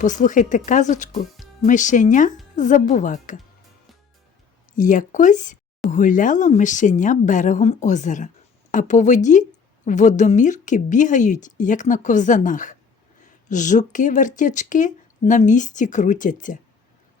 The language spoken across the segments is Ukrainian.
Послухайте казочку Мишеня забувака. Якось гуляло мишеня берегом озера, а по воді водомірки бігають, як на ковзанах. Жуки вертячки на місці крутяться.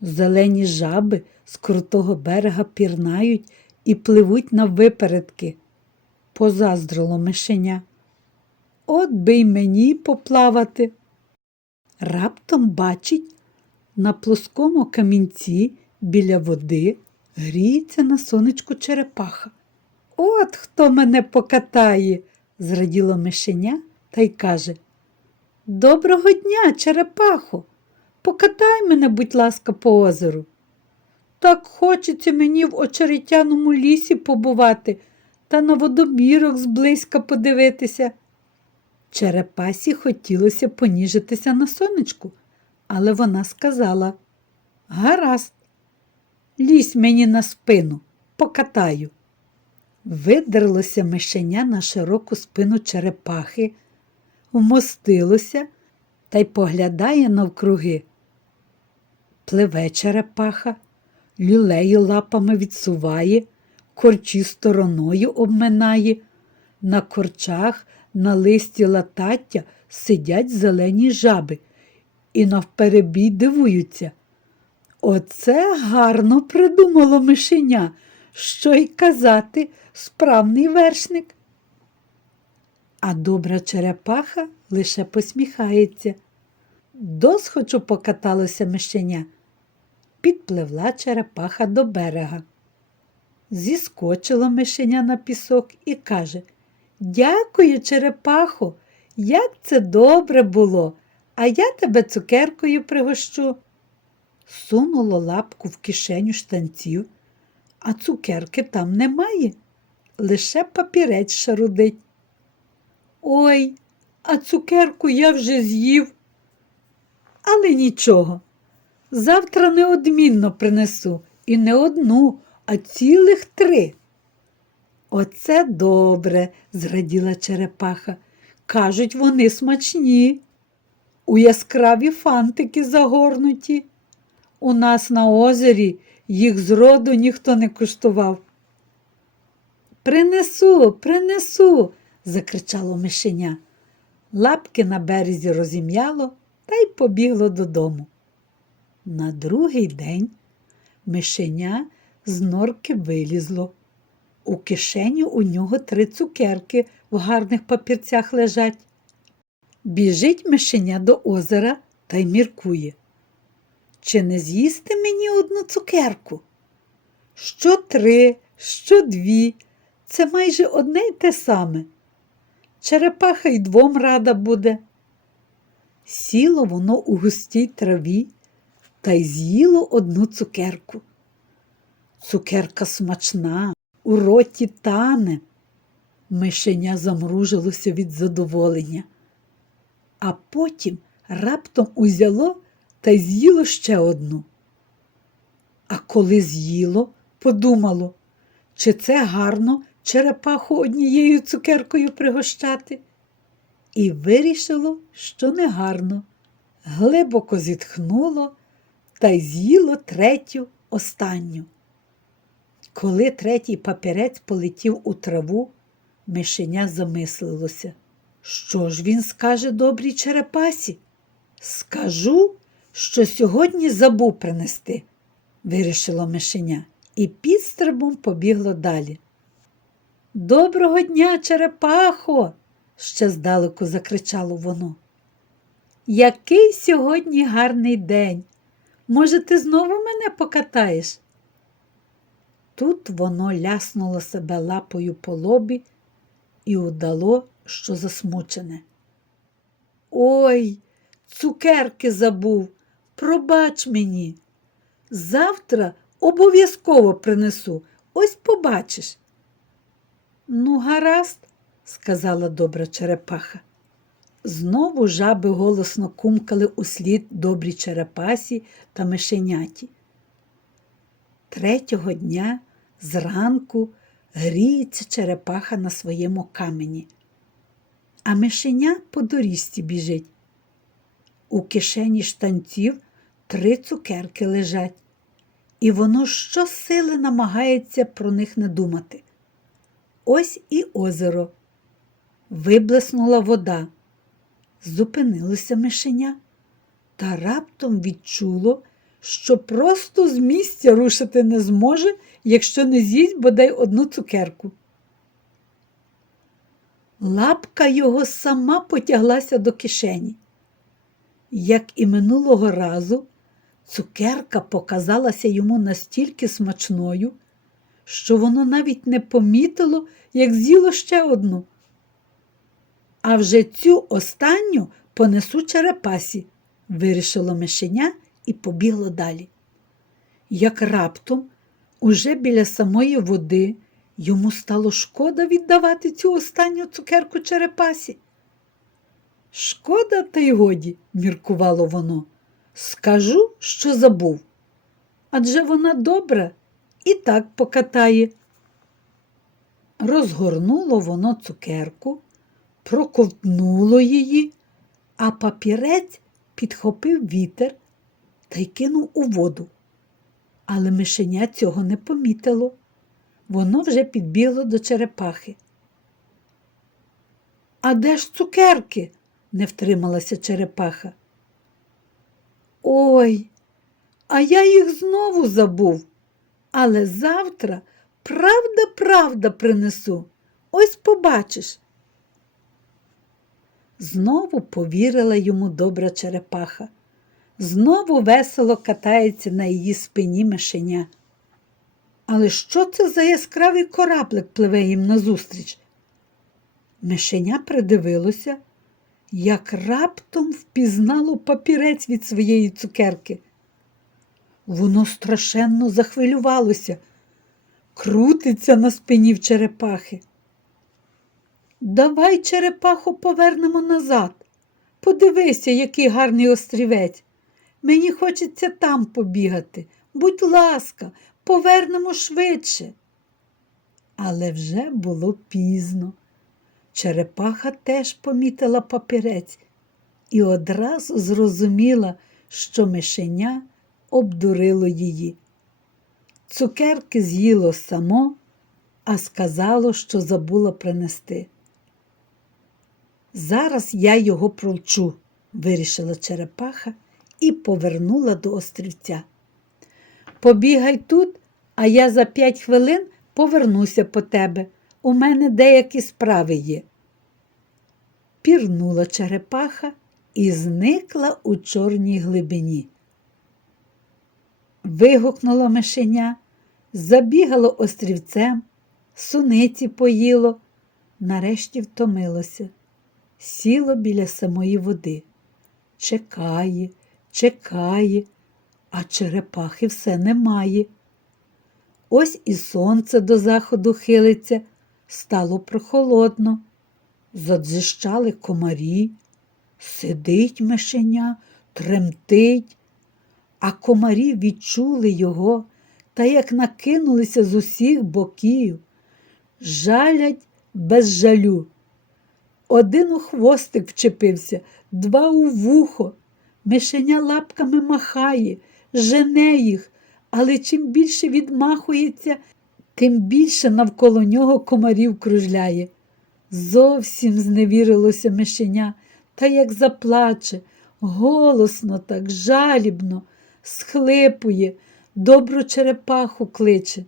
Зелені жаби з крутого берега пірнають і пливуть на випередки. Позаздрило мишеня. От би й мені поплавати. Раптом бачить, на плоскому камінці біля води гріється на сонечку черепаха. От хто мене покатає, зраділо мишеня та й каже. Доброго дня, черепахо, покатай мене, будь ласка, по озеру. Так хочеться мені в очеретяному лісі побувати та на водомірок зблизька подивитися. Черепасі хотілося поніжитися на сонечку, але вона сказала Гаразд, лізь мені на спину, покатаю. Видерлося мишеня на широку спину черепахи, вмостилося та й поглядає навкруги. Пливе черепаха, люлею лапами відсуває, корчі стороною обминає, на корчах на листі латаття сидять зелені жаби і навперебій дивуються. Оце гарно придумало мишеня, що й казати, справний вершник. А добра черепаха лише посміхається. Досхочу покаталося мишеня. Підпливла черепаха до берега. Зіскочило мишеня на пісок і каже Дякую, черепахо, як це добре було, а я тебе цукеркою пригощу. Сунуло лапку в кишеню штанців, а цукерки там немає, лише папірець шарудить. Ой, а цукерку я вже з'їв. Але нічого. Завтра неодмінно принесу і не одну, а цілих три. Оце добре, зраділа черепаха. Кажуть, вони смачні. У яскраві фантики загорнуті. У нас на озері їх зроду ніхто не куштував. Принесу, принесу, закричало мишеня. Лапки на березі розім'яло та й побігло додому. На другий день мишеня з норки вилізло. У кишені у нього три цукерки в гарних папірцях лежать. Біжить мишеня до озера та й міркує. Чи не з'їсти мені одну цукерку? Що три, що дві, це майже одне й те саме. Черепаха й двом рада буде. Сіло воно у густій траві та й з'їло одну цукерку. Цукерка смачна, у роті тане. Мишеня замружилося від задоволення, а потім раптом узяло та з'їло ще одну. А коли з'їло, подумало, чи це гарно черепаху однією цукеркою пригощати, і вирішило, що не гарно. Глибоко зітхнуло та й з'їло третю останню. Коли третій папірець полетів у траву, мишеня замислилося. Що ж він скаже добрій черепасі? Скажу, що сьогодні забув принести, вирішило мишеня, і підстрибом побігло далі. Доброго дня, черепахо, ще здалеку закричало воно. Який сьогодні гарний день. Може, ти знову мене покатаєш? Тут воно ляснуло себе лапою по лобі і удало, що засмучене. Ой, цукерки забув, пробач мені. Завтра обов'язково принесу, ось побачиш. Ну, гаразд, сказала добра черепаха. Знову жаби голосно кумкали услід добрій черепасі та мишеняті. Третього дня зранку гріється черепаха на своєму камені, а мишеня по доріжці біжить. у кишені штанців три цукерки лежать, і воно щосили намагається про них не думати. Ось і озеро. Виблеснула вода. Зупинилося мишеня та раптом відчуло, що просто з місця рушити не зможе, якщо не з'їсть бодай одну цукерку. Лапка його сама потяглася до кишені. Як і минулого разу, цукерка показалася йому настільки смачною, що воно навіть не помітило, як з'їло ще одну. А вже цю останню понесу черепасі, вирішило мишеня і побігло далі. Як раптом, уже біля самої води, йому стало шкода віддавати цю останню цукерку черепасі. Шкода, та й годі, міркувало воно. Скажу, що забув. Адже вона добра і так покатає. Розгорнуло воно цукерку, проковтнуло її, а папірець підхопив вітер та й кинув у воду. Але мишеня цього не помітило. Воно вже підбігло до черепахи. А де ж цукерки? не втрималася черепаха. Ой, а я їх знову забув. Але завтра правда, правда принесу. Ось побачиш. Знову повірила йому добра черепаха. Знову весело катається на її спині мишеня. Але що це за яскравий кораблик пливе їм назустріч? Мишеня придивилося, як раптом впізнало папірець від своєї цукерки. Воно страшенно захвилювалося, крутиться на спині в черепахи. Давай черепаху повернемо назад. Подивися, який гарний острівець. Мені хочеться там побігати. Будь ласка, повернемо швидше. Але вже було пізно. Черепаха теж помітила папірець і одразу зрозуміла, що мишеня обдурило її. Цукерки з'їло само, а сказало, що забуло принести. Зараз я його провчу, вирішила черепаха і повернула до острівця. Побігай тут, а я за п'ять хвилин повернуся по тебе. У мене деякі справи є. Пірнула черепаха і зникла у чорній глибині. Вигукнуло мишеня, забігало острівцем, суниці поїло, нарешті втомилося, сіло біля самої води. Чекає, чекає, а черепахи все немає. Ось і сонце до заходу хилиться, стало прохолодно. Задзищали комарі, сидить мишеня, тремтить, а комарі відчули його та як накинулися з усіх боків, жалять без жалю. Один у хвостик вчепився, два у вухо. Мишеня лапками махає, жене їх, але чим більше відмахується, тим більше навколо нього комарів кружляє. Зовсім зневірилося мишеня, та як заплаче, голосно так, жалібно, схлипує, добру черепаху кличе.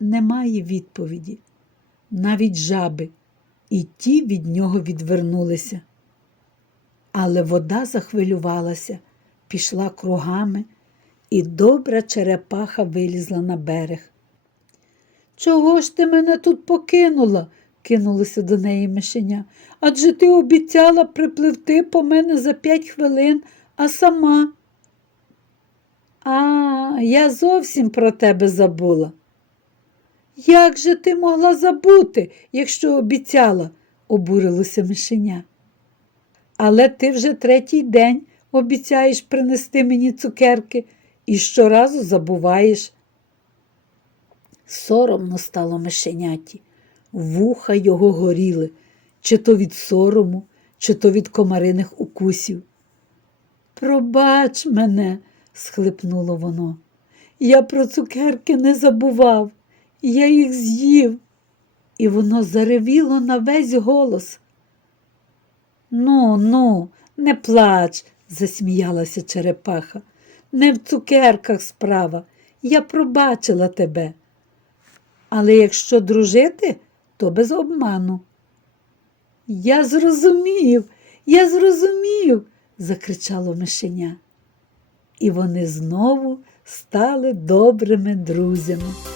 Немає відповіді, навіть жаби, і ті від нього відвернулися. Але вода захвилювалася, пішла кругами, і добра черепаха вилізла на берег. Чого ж ти мене тут покинула? кинулося до неї мишеня. Адже ти обіцяла припливти по мене за п'ять хвилин, а сама. А, я зовсім про тебе забула. Як же ти могла забути, якщо обіцяла, обурилося мишеня. Але ти вже третій день обіцяєш принести мені цукерки і щоразу забуваєш. Соромно стало мишеняті, вуха його горіли, чи то від сорому, чи то від комариних укусів. Пробач мене, схлипнуло воно. Я про цукерки не забував, я їх з'їв. І воно заревіло на весь голос. Ну, ну, не плач, засміялася черепаха. Не в цукерках справа. Я пробачила тебе. Але якщо дружити, то без обману. Я зрозумів, я зрозумів, закричало мишеня. І вони знову стали добрими друзями.